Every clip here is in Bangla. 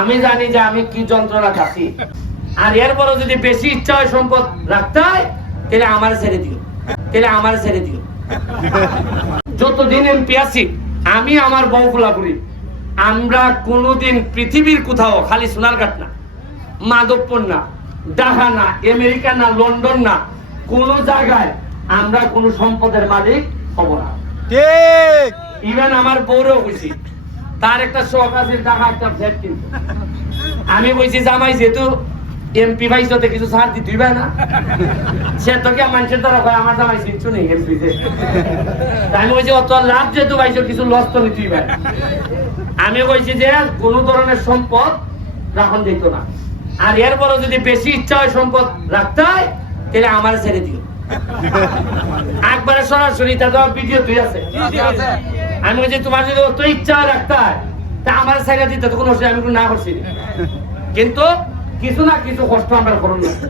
আমি জানি যে আমি কি যন্ত্রণা খাচ্ছি, আর এরপরও যদি বেশি ইচ্ছা হয় সম্পদ রাখতে হয় তাহলে আমার ছেড়ে দিও। যতদিন এমপি আছি আমি আমার বউ ফুলাপুরি আমরা কোনোদিন পৃথিবীর কোথাও, খালি সোনারঘাট না, মাধবপুর না, ঢাকা না, আমেরিকা না, লন্ডন না, কোন জায়গায় আমরা কোন সম্পদের মালিক হব না। ঠিক ইভেন আমার বউরেও কইছি, তার একটা শখ আছে টাকা একটা ফ্ল্যাট কিনতে। আমি কইছি জামাই যেহেতু এমপি ভাই সাথে কিছু ছাড় দিতে না, সে তো কি মানুষের দ্বারা কয় আমার জামাই চিনছু নেই এমপি তে। আমি কইছি অত লাভ যেহেতু ভাই কিছু লস তো নিতেই পারে। আমি কইছি যে কোন ধরনের সম্পদ রাখন দিত না, আর এরপরও যদি বেশি ইচ্ছা হয় সম্পদ রাখতে হয় তাহলে আমার ছেড়ে দিও। একবারে সরাসরি তাদের ভিডিও তুই আছে। আমি বলছি তোমার যদি অত ইচ্ছা রাখতে হয় তা আমার ছেড়ে দিতে তো কোনো আমি না করছি, কিন্তু কিছু না কিছু কষ্ট আমার করণ লাগবে,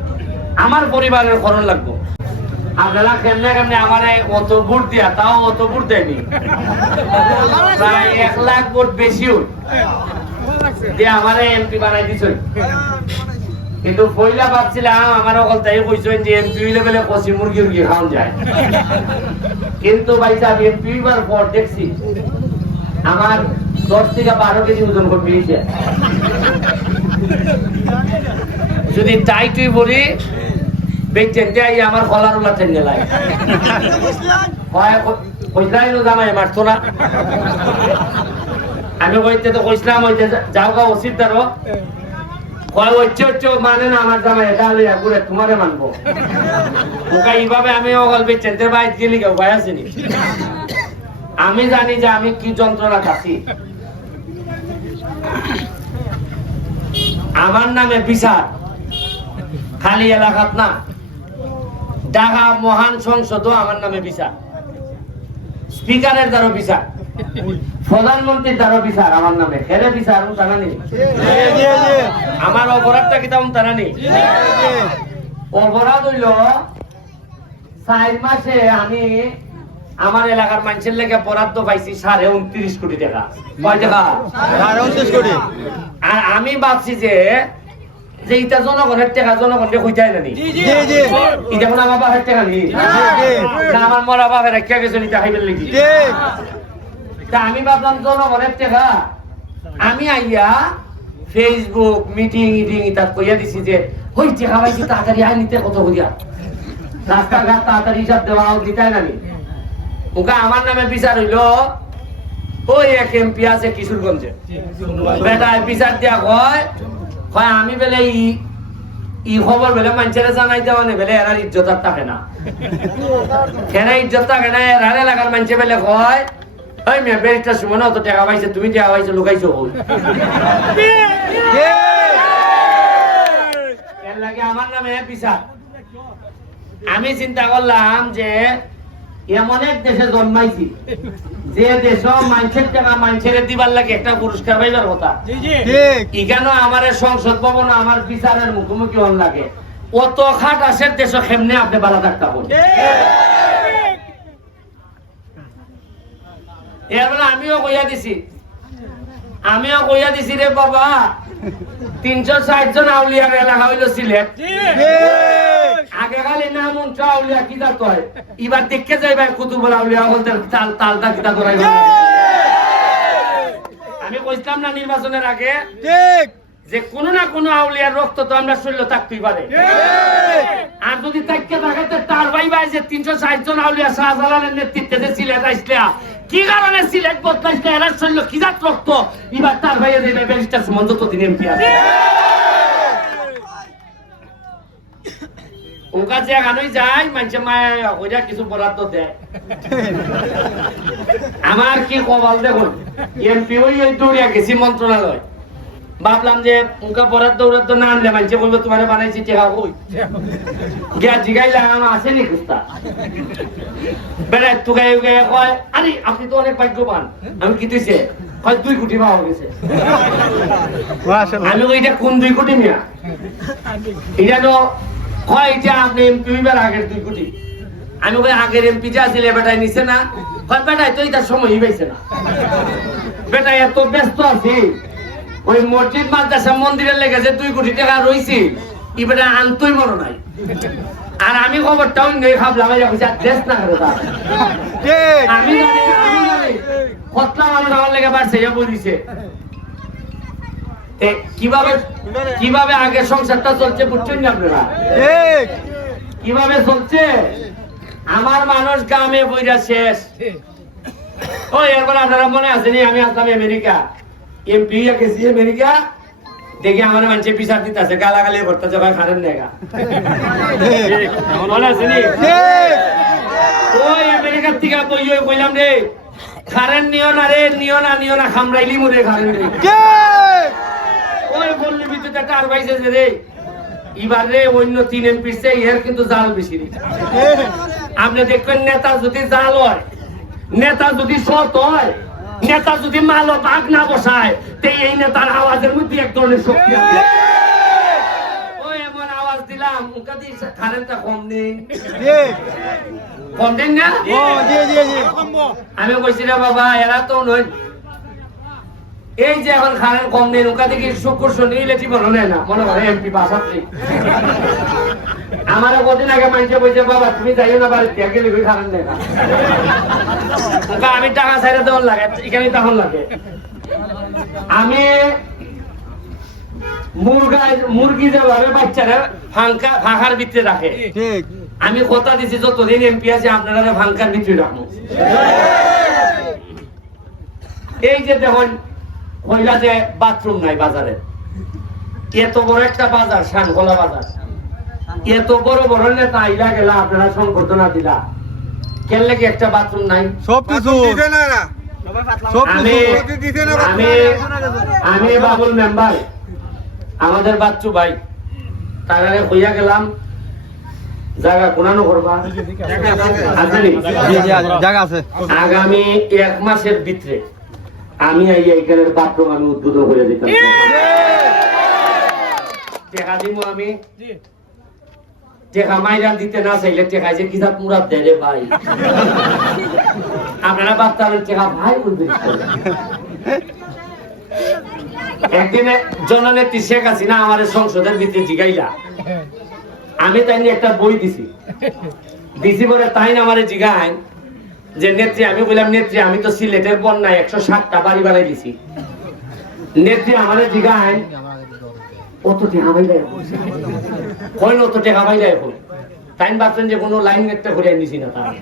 আমার পরিবারের করণ লাগবো। আপনারা কেমনে কেমনে আমার অত ভোট দিয়া, তাও অত ভোট দেয়নি, প্রায় 1 লাখ ভোট বেশিও দিয়ে আমার এমপি বানাই দিচ্ছ। কিন্তু পয়লা ভাবছিলাম আমার অকল তাই কইছেন যে এমপি লেভেলে কষি মুরগি খাওয়া যায়, কিন্তু ভাই সাহেব এমপি বার পর দেখছি আমার 10 থেকে 12 কেজি ওজন কমে গেছে। যদি তাই তুই বলি বেচেন দেয় আমার কলার উলা টেনে লাই জামাই মারতো না। আমি কইতে তো কইছিলাম ওই যে যাও গা ওসির দ্বারো মানে না আমার জামাই এটা ঘুরে তোমারে মানবো এইভাবে আমি অকল বেচেন বাইর গেলি কেউ ভাই আসেনি। আমি জানি যে আমি কি যন্ত্রণা খাচ্ছি। আমার নামে বিচার খালি এলাকাত না, ঢাকা মহান সংসদও আমার নামে বিচার, স্পিকারের দ্বারা বিচার, প্রধানমন্ত্রীর দ্বারা বিচার আমার নামে। হেরে বিচার জানা নেই আমার অপরাধটা কি তেমন জানা নেই। অপরাধ হইল 4 মাসে আমি আমার এলাকার মানুষের লেগে বরাদ্দ পাইছি 29.5 কোটি টাকা। কয় টাকা? 29 কোটি। আর আমি ভাবছি যে এটা জনগণের টাকা, জনগণকে কইতাই জানি এটা কোন আমার বাপের টাকা নেই, আমার মরা বাপের রেখা গেছে নিতে খাইবার লেগে। তা আমি ভাবলাম জনগণের টাকা, আমি আইয়া ফেসবুক মিটিং ইটাত কইয়া দিছি যে ওই টাকা পাইছি তাড়াতাড়ি আই নিতে কত করিয়া রাস্তাঘাট তাড়াতাড়ি হিসাব দেওয়া দিতাই জানি। ওকে আমার নামে বিচার হইল ওই এক এমপি আছে কিশোরগঞ্জে, বেটায় বিচার দিয়া কয় আমি বেলে ই খবর বেলে মানুষের জানাই দেওয়া নেই বেলে এরার ইজ্জত আর থাকে না, কেন ইজ্জত থাকে না। এরার এলাকার মানুষে বেলে কয় ওই মেয়ে বেরিটার সময় না অত টাকা পাইছে, তুমি টাকা পাইছো লুকাইছো এর লাগে আমার নামে বিচার। আমি চিন্তা করলাম যে এমন এক দেশে জন্মাইছি যে দেশ মানুষের টাকা মানুষের দিবার লাগে একটা পুরস্কার পাইবার কথা, এখানে আমার সংসদ ভবন আমার বিচারের মুখোমুখি হন লাগে। অত খাট আসের দেশ কেমনে আপনি ভালো থাকতে হবে। এরপরে আমিও কইয়া দিছি রে বাবা 360 জন আউলিয়ার এলাকা হইল সিলেট। আগে খালি নাম অংশ আউলিয়া কিতা কয়, এবার দেখে যাই ভাই কুতুবুল আউলিয়া বলতে তালটা কিতা করাই। আমি কইতাম না নির্বাচনের আগে ঠিক যে কোন না কোন আউলিয়ার রক্ত তো আমরা শরীর থাকতেই পারে, আর যদি তাকে দেখাতে তার ভাই ভাই যে 360 জন আউলিয়া শাহজালালের নেতৃত্বে যে সিলেট আসলা কি কারণে সিলেট বদলাইছে এরা শরীর কি জাত রক্ত, এবার তার ভাইয়ে দেবে ব্যারিস্টার সুমন যতদিন এমপি আছে ওকা যে গানই যায় মানুষে মায়া ওইটা কিছু বরাদ্দ দেয়। আমার কি কপাল দেখুন, এমপি ওই দৌড়িয়া গেছি মন্ত্রণালয়, ভাবলাম যে ওকা বরাদ্দ না আনলে মানুষে বলবো তোমার বানাইছি টেকা ওই গিয়া জিগাইলাম আসেনি কুস্তা বেড়ায় তুগাই কয় আরে আপনি তো অনেক ভাগ্যবান। আমি কি তুইছে হয় 2 কোটি পাওয়া গেছে। আমি ওইটা কোন 2 কোটি মিয়া, এটা তো হয় এটা আপনি এমপি হইবার আগের 2 কোটি। আমি ওই আগের এমপি যে আসলে বেটায় নিছে না, হয় বেটায় তো এটার সময়ই পাইছে না, বেটায় এত ব্যস্ত আছে ওই মসজিদ মাদ্রাসা মন্দিরের লেগেছে 2 কোটি টাকা রইছি এবারে আনতই মনে নাই আর আমি খবরটাও নেই ভাবলাম দেশ না করে আমি জানি কতলা মানুষ আমার লেগে বাড়ছে বলিছে কিভাবে আগে সংসারটা চলছে বুঝছেন না আপনারা কিভাবে চলছে আমার মানুষ গ্রামে বইরা শেষ ওই এরপর আপনারা মনে আসেনি আমি আসলাম আমেরিকা এমপি গেছি আমেরিকা দেখি আমার মানুষে বিচার দিতেছে গালাগালি করতেছে ভাই খারেন নেগা মনে আসেনি ওই আমেরিকার থেকে বললাম রে খারেন নিও না রে নিও না খামরাইলি মরে খারেন রে ওই বললি বিদ্যুৎ একটা আর পাইছে রে এবার রে অন্য 3 এমপির চেয়ে এর কিন্তু জাল বেশি রে আপনি দেখবেন নেতা যদি জাল হয় নেতা যদি সৎ হয় নেতা যদি মালো ভাগ না বসায় তে এই নেতার আওয়াজের মধ্যে এক ধরনের শক্তি আছে ওই এমন আওয়াজ দিলাম ওকে দিয়ে কারেন্টটা কম নেই কম দেন না আমি কইছি রে বাবা এরা তো নয় এই যে এখন কারেন্ট কম নেই ওকে দেখি শুক্র শনি ইলেকট্রিক মনে না মনে করে এমপি বাসাতে আমার কদিন আগে মানছে বলছে বাবা তুমি যাইও না বাড়িতে গেলে কারেন্ট নেই না আমি টাকা চাইলে দেওয়ার লাগে এখানে তখন লাগে আমি মুরগি যেভাবে বাচ্চারা ফাঁকার ভিতরে রাখে আমি কথা দিছি যতদিন এমপি আছে আপনারা ফাঁকার ভিতরে রাখবো এই যে দেখুন কইলা যে বাথরুম নাই বাজারে এত বড় একটা বাজার শানখোলা বাজার এত বড় বড় নেতা আইলা গেলা আপনারা সংবর্ধনা দিলা কেন লাগে একটা বাথরুম নাই সবকিছু দিতে না আমি বাবুল মেম্বার আমাদের বাচ্চু ভাই তারা কইয়া গেলাম জায়গা কোনানো করবা জায়গা আছে আগামী 1 মাসের ভিতরে আমি এইখানের বাথরুম আমি উদ্বোধন করে দিতাম টেকা দিব আমি টেকা মাইরা দিতে না চাইলে টেকায় যে কিতাব মুরাদ দেয় রে ভাই আপনারা বাচ্চার টেকা ভাই বলতে একদিন জননেত্রী শেখ হাসিনা আমার সংসদের ভিতরে জিগাইলা আমি তাই নিয়ে একটা বই দিছি বলে তাই না আমার জিগাই যে নেত্রী আমি বললাম নেত্রী আমি তো সিলেটের বন্যায় 160টা বাড়ি বানাই দিছি নেত্রী আমার জিগাই কত টাকা পাইলে কই অত টাকা পাইলে এখন তাই ভাবছেন যে কোনো লাইন একটা ঘুরে নিছি না তার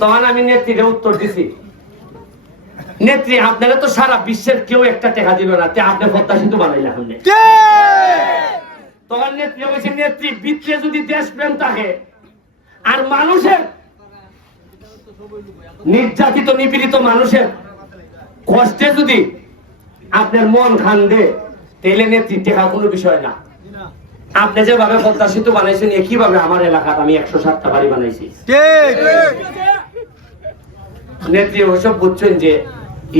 তখন আমি নেত্রীকে উত্তর দিছি নেত্রী আপনারা তো সারা বিশ্বের কেউ একটা টাকা দিল না তে আপনি পদ্মা সেতু বানাইলে এখন তখন নেত্রী বলছে নেত্রী বিত্রে যদি দেশপ্রেম থাকে আর মানুষের নির্যাতিত নিপীড়িত মানুষের কষ্টে যদি আপনার মন খান দে তাহলে নেত্রী টেকা কোনো বিষয় না আপনি যেভাবে পদ্মা সেতু বানাইছেন একইভাবে আমার এলাকার আমি 107টা বাড়ি বানাইছি নেত্রী ওইসব বুঝছেন যে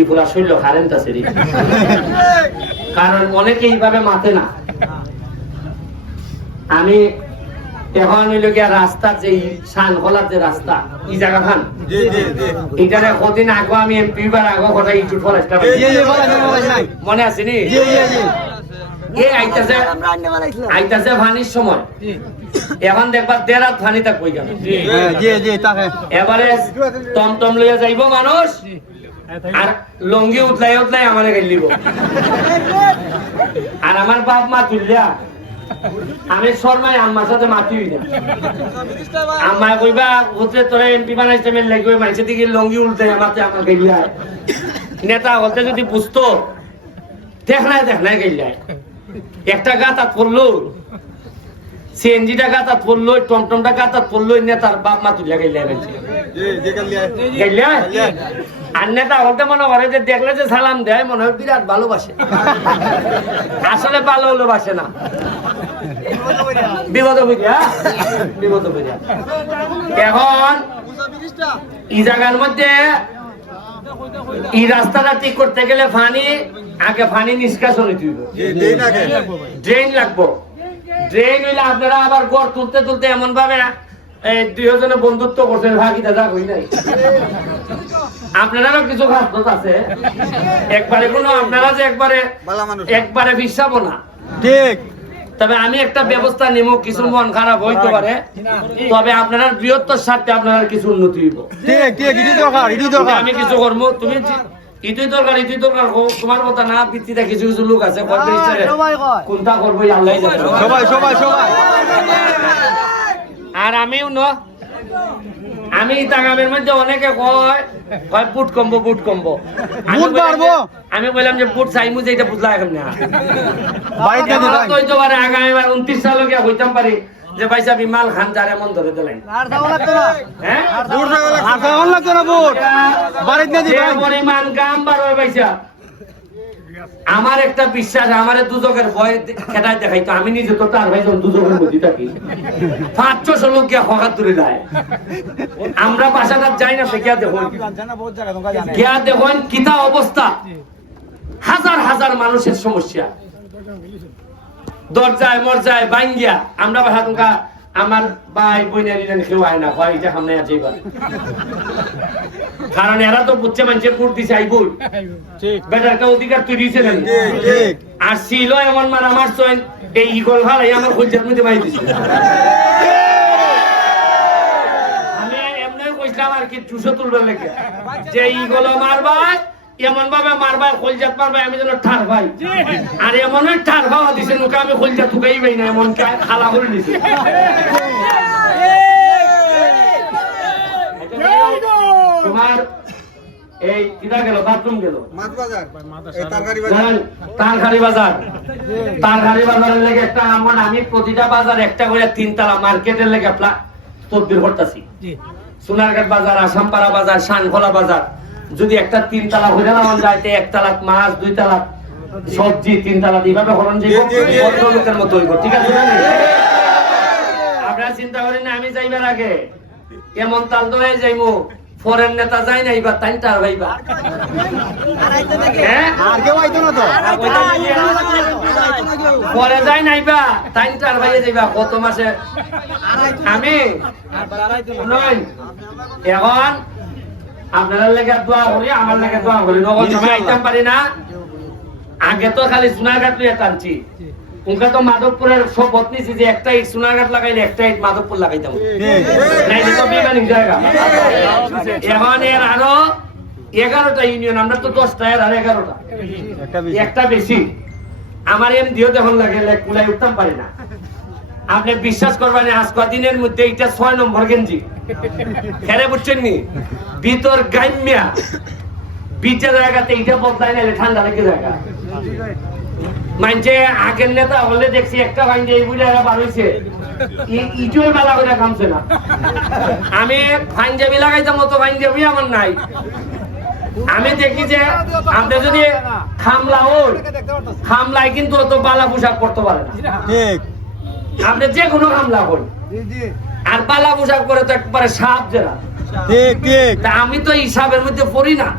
ইপুরা শৈল কারেন্ট আছে কারণ অনেকে এইভাবে মাতে না আমি এখন হইল গিয়া রাস্তার যে শানখোলার যে রাস্তা এই জায়গা খান এখানে কদিন আগে আমি এমপি বার আগে কথা ইউটিউব ফরেস্টার মনে আছে নি এই আইতাছে ফানির সময় এখন দেখবা দেরাত ফানিটা কই গেল এবারে টমটম লইয়া যাইব মানুষ আর লঙ্গি উতলাই উতলাই আমারে গাইলিব আর আমার বাপ মা তুললা আমি শর্মাই আম্মার সাথে মাতি হই না আম্মা কইবা উতরে তোরা এমপি বানাইছে মেল লাগবে মাইছে দিকে লঙ্গি উল্টে আমাতে আমার গাইলা নেতা হতে যদি বুঝতো দেখ নাই গাইলা একটা গাতা পড়লো সিএনজিটা গাতা পড়লো টমটমটা গাতা পড়লো নেতার বাপ মা তুলিয়া গাইলা গাইলা আর নেতা হতে মনে করে যে দেখলে যে সালাম দেয় মনে হয় বিরাট ভালোবাসে আসলে ভালো হলো বাসে না বিপদ বুঝিয়া এখন এই জায়গার মধ্যে এই রাস্তাটা ঠিক করতে গেলে আগে পানি নিষ্কাশন ড্রেন লাগবো ড্রেন হইলে আপনারা আবার গড় তুলতে এমন ভাবে এই 2 জনে বন্ধুত্ব করছেন ভাগি দাদা কই নাই আপনারাও কিছু খাদ্য আছে একবারে কোনো আপনারা যে একবারে বিশ্বাবো না ঠিক তবে আমি একটা ব্যবস্থা নেব কিছু মন খারাপ হইতে পারে তবে আপনার বৃহত্তর স্বার্থে আপনার কিছু উন্নতি হইব ঠিক ঠিক ইডি দরকার আমি কিছু করবো তুমি ইতুই দরকার তোমার কথা না ভিত্তিতে কিছু কিছু লোক আছে কোনটা করবো আল্লাহ জানে সবাই আর আমিও আমি তাগামের মধ্যে অনেকে কয় বুট কমবো আমি বললাম যে বুট চাইমু যে এটা বুঝলা এখন না হইতে পারে আগামীবার 29 সালে গিয়া হইতাম পারি যে ভাই সাহেব ইমাল খান যার এমন ধরে দিলেন পরিমাণ গাম বার হয় ভাইসা আমার একটা বিশ্বাস আমার দুজকের ভয় খেটাই দেখাইতো আমি নিজে তো তার ভাই যখন দুজকের মধ্যে থাকি 500 লোক গিয়া হকাত দূরে যায় আমরা বাসাটা যাই না গিয়া দেখুন কিতা অবস্থা হাজার হাজার মানুষের সমস্যা দরজায় মরজায় বাইঙ্গিয়া আমরা বাসা তোমরা আমার ভাই বইনারিরা কেউ আয় না হয় এটা সামনে আছে এবার কারণ এরা তো বুঝছে মানুষের ভোট দিছে আইবুল বেটার একটা অধিকার তুই দিয়েছে আর ছিল এমন মার আমার চয়েন এই ইগল ভাই আমার হলজার মধ্যে বাই দিছে আমি এমনি কইছিলাম আর কি 200 তুলবার লেগে যে ইগল মারবাই এমন ভাবে মারবাই হলজাত মারবাই আমি যেন ঠার ভাই আর এমন ঠার ভাবা দিছে নুকা আমি হলজাত ঢুকাই ভাই না এমন খালা করে দিছে তোমার এই কিনা গেল বাথরুম গেল তারখারি বাজারের লেগে একটা এমন আমি প্রতিটা বাজার একটা করে 3 তলা মার্কেটের লেগে তদবির করতেছি সোনারঘাট বাজার আসামপাড়া বাজার শানখোলা বাজার যদি একটা 3 তলা হয়ে যাওয়া যাইতে 1 তলা মাছ 2 তলা সবজি 3 তলা এইভাবে হরণ যাইব লোকের মতো হইব ঠিক আছে আপনারা চিন্তা করেন না আমি যাইবার আগে এমন তাল ধরে যাইমু ফরেন নেতা যাই না এবার তাইটার ভাইবা পরে যাই নাইবা তাইটার ভাইয়ে যাইবা কত মাসে আমি এখন আপনার লেগে দোয়া করি আমার লেগে দোয়া করি নগদ সময় আইতাম পারি না আগে তো খালি সোনারঘাট লিয়ে টানছি উনকা তো মাধবপুরের শপথ নিছি যে একটা ইট সোনারঘাট লাগাইলে একটা ইট মাধবপুর লাগাইতাম নাইলে তো বেমানিক জায়গা এখন এর আরো 11টা ইউনিয়ন আমরা তো 10টা এর আর 11টা একটা বেশি আমার এম দিও যখন লাগে কুলাই উঠতাম পারি না আপনি বিশ্বাস করবেন আজ কদিনের মধ্যে এটা 6 নম্বর গেঞ্জি খেরে বুঝছেন নি ভিতর গাইমিয়া বিচের জায়গাতে এটা বদলায় নাইলে ঠান্ডা লেগে জায়গা মানছে আগের নেতা হলে দেখছি একটা ভাইন এই বুঝে বার হয়েছে ইটুই মেলা করে কামছে না আমি পাঞ্জাবি লাগাইতাম মতো পাঞ্জাবি আমার নাই আমি দেখি যে আপনি যদি খামলাই কিন্তু অত বালা পোশাক পরতে পারে না আপনি যে কোনো খামলা হন আর বালা পোশাক পরে তো একবারে সাপ জেলা আমি তো হিসাবের মধ্যে পড়ি না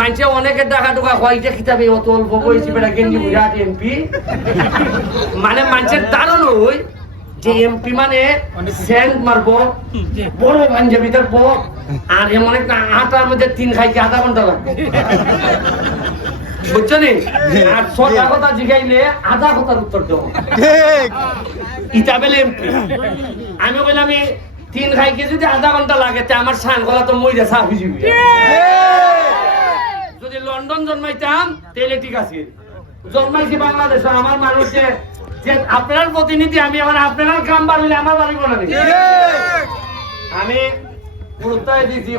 মানুষে অনেকে টাকা টুকা হয়টা খিতাবে অত অল্প বয়সী বেটা গেঞ্জি বিরাট এমপি মানে মানুষের দারুণ ওই যে এমপি মানে সেন্ট মারবো বড় পাঞ্জাবি থাকবো আর এমন একটা আটার মধ্যে 3 খাইতে আধা ঘন্টা লাগবে বুঝছো নি আর 6টা কথা জিগাইলে আধা কথার উত্তর দেবো ইতাবেল এমপি আমি বললাম 3 খাইকে যদি আধা ঘন্টা লাগে তা আমার সান গলা তো মইরা সাফ হয়ে যাবে যদি লন্ডন জন্মাইতাম তাহলে ঠিক আছে জন্মাইছি বাংলাদেশে আমার মানুষ যে আপনার প্রতিনিধি আমি আমার আপনার কাম বাড়িলে আমার বাড়ি বলে আমি গুরুত্ব দিয়েছি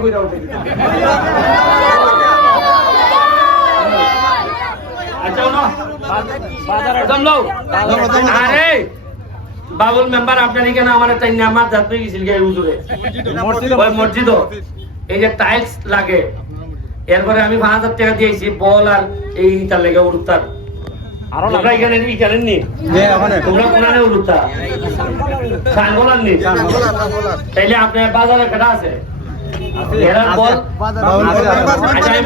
আরে বাবুল মেম্বার আপনার এখানে আমার একটা আমার যাত্রী গেছিল মসজিদ এই যে টাইলস লাগে এরপরে আমি 5000 টাকা দিয়েছি বল আর এই তার লেগে উড়তার তোমরা এখানে নি তোমরা কোনানে উড়তা সাঙ্গলার নি তাইলে আপনার বাজারে কেটা আছে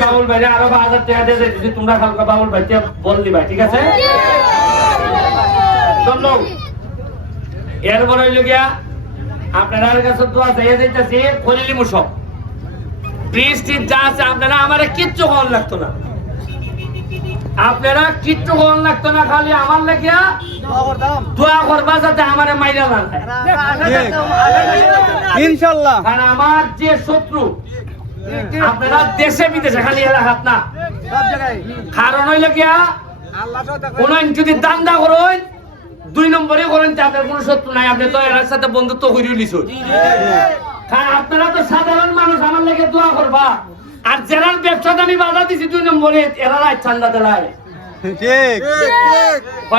বাবুল ভাই আরো 5000 টাকা দিয়ে যদি তোমরা কালকে বাবুল ভাই বল দিবা ঠিক আছে এরপরে হইল গিয়া আপনার কাছে দোয়া চাইয়ে দিতেছি খলিলি মুসব বৃষ্টি যা আছে আপনারা আমার কিচ্ছু কম লাগতো না, আপনারা কিচ্ছু কম লাগতো না, খালি আমার লেগিয়া দোয়া করবা যাতে আমার মাইরা না যায়। ইনশাল্লাহ। কারণ আমার যে শত্রু আপনারা দেশে বিদেশে খালি এলাকাত না, কারণ হইল গিয়া কোন যদি দান্দা করেন 2 নম্বরে করেন আপনার কোন শত্রু নাই, আপনি তো এর সাথে বন্ধুত্ব করে লিছ। কারণ আপনারা তো সাধারণ মানুষ, আমার লেগে দোয়া করবা, আর যারা ব্যবসাটা আমি বাধা দিছি 2 নম্বরে এরা চান্দা দেয় ঠিক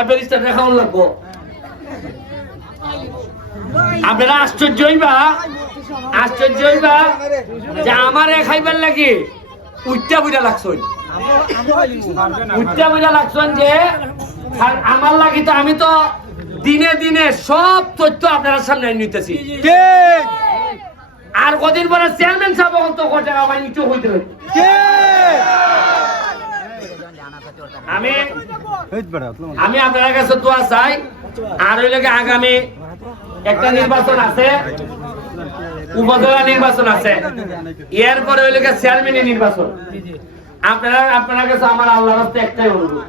ব্যারিস্টার দেখাও লাগবো। আপনারা আশ্চর্য হইবা যে আমার খাইবার লাগে উচ্চা বুঝা লাগছেন যে আমার লাগি তো আমি তো দিনে দিনে সব তথ্য আপনার সামনে নিতেছি। ঠিক আর কদিন পরে চেয়ারম্যান সাহেব তো কোটা আমার নিচু হইতে হবে। আমি আপনার কাছে দোয়া চাই। আর ওই লোকে আগামী একটা নির্বাচন আছে, উপজেলা নির্বাচন আছে, এরপরে ওই লোকে চেয়ারম্যানের নির্বাচন। আপনার কাছে আমার আল্লাহর রাস্তে একটাই অনুরোধ,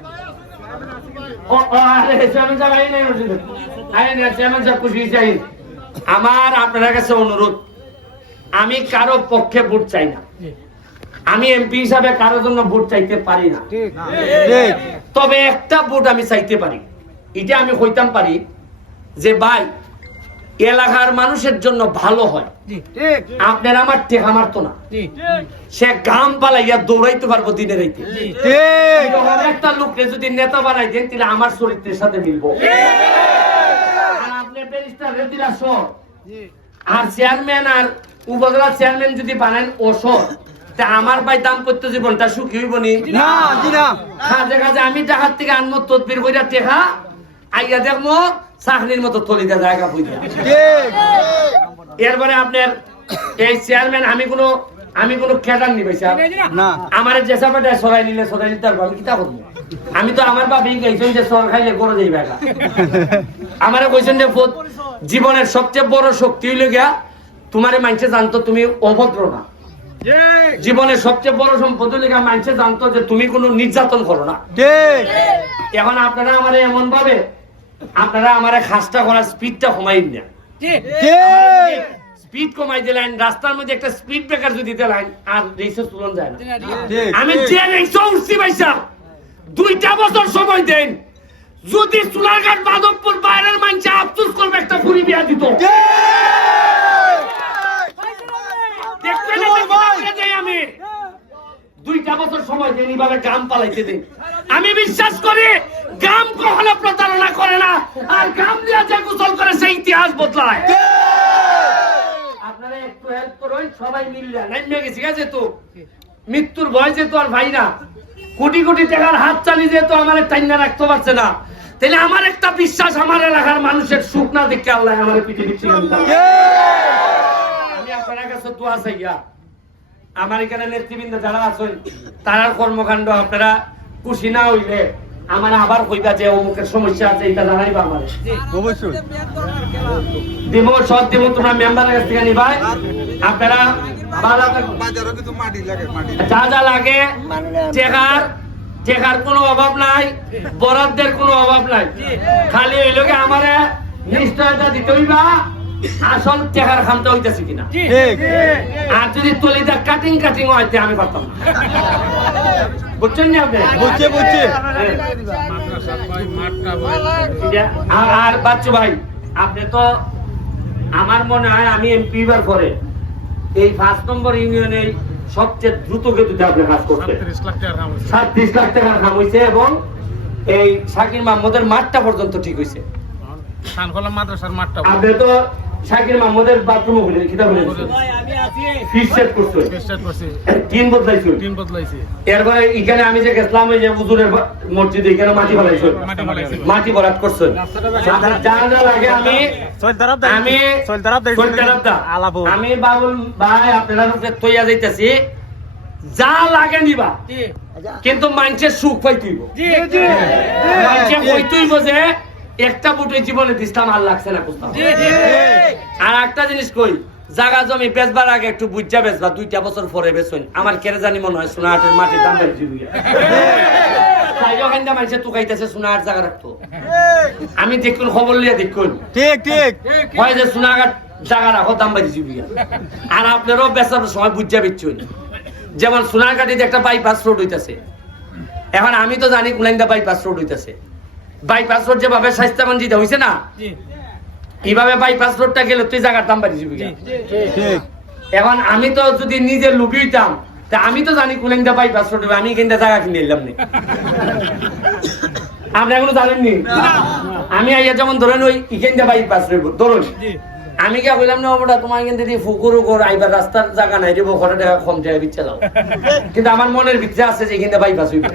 আমার আপনার কাছে অনুরোধ, আমি কারো পক্ষে ভোট চাই না, আমি এমপি হিসাবে কারো জন্য ভোট চাইতে পারি না, তবে একটা ভোট আমি চাইতে পারি। এটা আমি কইতাম পারি যে ভাই এলাকার মানুষের জন্য ভালো হয়, আপনার আমার টেকা মারতো না, সে গাম পালাইয়া দৌড়াইতে পারবো দিনে রাইতে। একটা লোককে যদি নেতা বানাই দেন তাহলে আমার চরিত্রের সাথে মিলবো। আপনি ব্যারিস্টার দিলা সর, আর চেয়ারম্যান আর উপজেলা চেয়ারম্যান যদি বানান ওসর, তা আমার ভাই দাম্পত্য জীবনটা সুখী হইব নি? কাজে কাজে আমি টাকার থেকে আনবো তদবির কইরা টেকা আইয়া দেখবো চাকরির মতো তলিদা জায়গা বুঝা। এরপরে আপনার এই চেয়ারম্যান আমি কোনো ক্যাডার নিবে আমার যেসা পাঠায় সরাই নিলে সরাই নিতে পারবো, আমি কিতা করবো? আমি তো আমার বাবা গেছেন যে সর খাইলে গড়ে যাইবে। আমারে কইছেন যে জীবনের সবচেয়ে বড় শক্তি হইল গিয়া তোমারে মানুষে জানতো তুমি অভদ্র না, জীবনের সবচেয়ে বড় সম্পদ হইল গিয়া মানুষে জানতো যে তুমি কোনো নির্যাতন করো না। এখন আপনারা আমার এমন ভাবে আপনারা আমার খাসটা করার স্পিডটা কমাই না, স্পিড কমাই দিলেন, রাস্তার মধ্যে একটা স্পিড ব্রেকার যদি দিলেন আর রেসে তুলন যায় না। আমি যে রেসে উঠছি ভাইসা 2টা বছর সময় দেন, যদি চুলারঘাট মাধবপুর বাইরের মানুষ আফসোস করবে একটা পুরি বিয়া দিত। আমি 2টা বছর সময় দেন, এইভাবে গ্রাম পালাইতে দেন। আমি বিশ্বাস করি গ্রাম কখনো প্রতারণা করে না, আর গ্রাম দিয়ে যে গোসল করে সেই ইতিহাস বদলায়। আপনারা একটু হেল্প করুন, সবাই মিললে নাইমে গেছি গেছে তো মৃত্যুর ভয় যেহেতু আর ভাই না, কোটি কোটি টাকার হাত চালিয়ে যেহেতু আমার টাইনা রাখতে পারছে না, তাহলে আমার একটা বিশ্বাস আমার এলাকার মানুষের সুখ না দেখে আল্লাহ আমার পৃথিবী আমি আপনার কাছে দোয়া চাইয়া আমার এখানে নেতৃবৃন্দ যারা আছেন তারার কর্মকাণ্ড আপনারা খুশি না হইলে আমার আবার কইবা যে অমুকের সমস্যা আছে এটা জানাইবা আমার অবশ্যই দিব, সব দিব, তোমরা মেম্বারের কাছ থেকে নিবা। আপনারা যা যা লাগে টেকার কোনো অভাব নাই, বরাদ্দের কোনো অভাব নাই, খালি ওই লোকে আমার নিশ্চয়তা দিতে হইবা আসল টেকার খামটা হইতেছে কিনা। আর যদি তলিটা কাটিং হয় আমি পারতাম না, বুঝছেন না আপনি? বুঝছে আর বাচ্চু ভাই আপনি তো আমার মনে হয় আমি এমপি বার পরে এই 5 নম্বর ইউনিয়নে সবচেয়ে দ্রুত গতিতে আপনি কাজ করতে 37 লাখ টাকার কাম হয়েছে, এবং এই শাকির মাহমুদের মাঠটা পর্যন্ত ঠিক হয়েছে। আপনি তো শাকির মাহমুদের বাথরুম তিন বদলাইছে। এরপরে এখানে আমি যে গেছিলাম ওই যে হুজুরের মসজিদে এখানে মাটি ফেলাইছে, মাটি ভরাট করছে। আমি বাবুল ভাই আপনারা তৈয়া যাইতেছি, যা লাগে নিবা, কিন্তু মানুষের সুখ পাইতেইব, মানুষের হইতেইব যে একটা বুটে জীবনে দিস্তাম আর লাগছে না কুস্তাম। আর একটা জিনিস কই, জায়গা জমি বেচবার আগে একটু বুঝা বেচবা, 2টা বছর পরে বেচুন। আমার কেড়ে জানি মনে হয় সোনাহাটের মাটির দাম বেশি বুঝা মানুষে টুকাইতেছে সোনাহাট জায়গা রাখতো। আমি দেখুন খবর লিয়া দেখুন ঠিক ঠিক হয় যে সোনাহাট জায়গা রাখো দাম বেশি বুঝা। আর আপনারও বেচার সময় বুঝা বেচুন। যেমন সোনারঘাটিতে একটা বাইপাস রোড হইতেছে, এখন আমি তো জানি কুলাইন্দা বাইপাস রোড হইতেছে। বাইপাস রোড যেভাবে স্বাস্থ্যগঞ্জিতে হয়েছে না, এইভাবে বাইপাস রোডটা গেলে তুই জায়গার দাম বাড়ি যাবি। ঠিক এখন আমি তো যদি নিজে লুবি হইতাম, তা আমি তো জানি কুলাইন্দা বাইপাস রোড হবে, আমি কিন্তু জায়গা কিনে এলাম না। আপনি এখনো জানেননি? আমি আইয়া যেমন ধরেন ওই ইকেন্দা বাইপাস রোড ধরুন, আমি কে কইলাম না ওটা তোমার এখান থেকে ফুকুর উপর আইবার রাস্তার জায়গা নাই রে, বড় টাকা কম যায় বিচ্ছা দাও। কিন্তু আমার মনের ভিতরে আছে যে এখানে বাইপাস হইবে।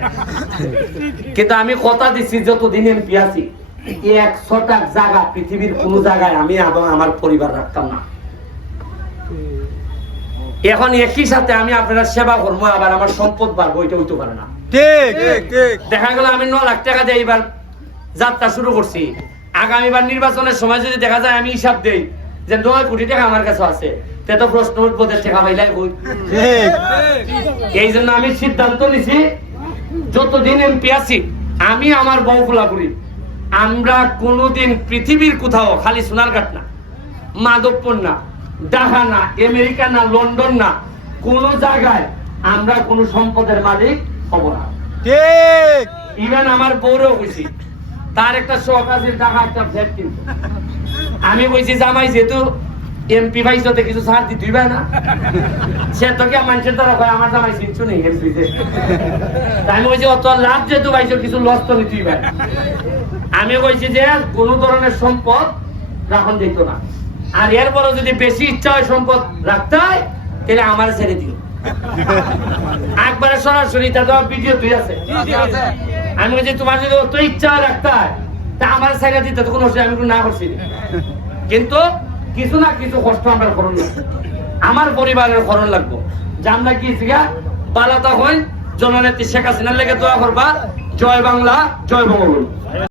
কিন্তু আমি কথা দিচ্ছি যতদিন এমপি আছি 100টা জায়গা পৃথিবীর কোন জায়গায় আমি এবং আমার পরিবার রাখতাম না। এখন একই সাথে আমি আপনারা সেবা করবো, আবার আমার সম্পদ বাড়বো, ওইটা হইতে পারে না। ঠিক ঠিক ঠিক দেখা গেল আমি 9 লাখ টাকা দিয়ে এবার যাত্রা শুরু করছি, আগামীবার নির্বাচনের সময় যদি দেখা যায় আমি হিসাব দেই যে 9 কোটি টাকা আমার কাছে আছে, তে তো প্রশ্ন উঠবো টাকা পাইলাই কই। ঠিক এই জন্য আমি সিদ্ধান্ত নিছি যতদিন এমপি আছি আমি আমার বউ ফুলাপুরি আমরা কোনোদিন পৃথিবীর কোথাও, খালি সোনারঘাট না, মাধবপুর না, ঢাকা না, আমেরিকা না, লন্ডন না, কোন জায়গায় আমরা কোন সম্পদের মালিক হব না। ঠিক ইভেন আমার বউরেও কইছি, তার একটা শখ আছে টাকা একটা ফ্ল্যাট কিনতে। আমি কইছি জামাই যেহেতু এমপি ভাইসতে কিছু ছাড় দিতে হইবে না, সে তো কি মানুষের দ্বারা কয় আমার জামাই চিনছো নেই এমপিতে। আমি কইছি অত লাভ যেহেতু ভাইসো কিছু লস তো নিতে হইবে। আমি কইছি যে কোন ধরনের সম্পদ রাখন যেত না, আর এরপরে যদি বেশি ইচ্ছা হয় সম্পদ রাখতে হয় তাহলে আমার ছেড়ে দিও। একবারে সরাসরি তা তোমার ভিডিও তুই আছে। আমি বলছি তোমার যদি অত ইচ্ছা রাখতে হয় তা আমার ছেড়ে দিতে তো কোনো আমি কোনো না করছি, কিন্তু কিছু না কিছু কষ্ট আমার করণ লাগবে, আমার পরিবারের খরণ লাগবো। জানলা কি পালাতা হই জননেত্রী শেখ হাসিনার লেগে দোয়া করবা। জয় বাংলা, জয় বঙ্গবন্ধু।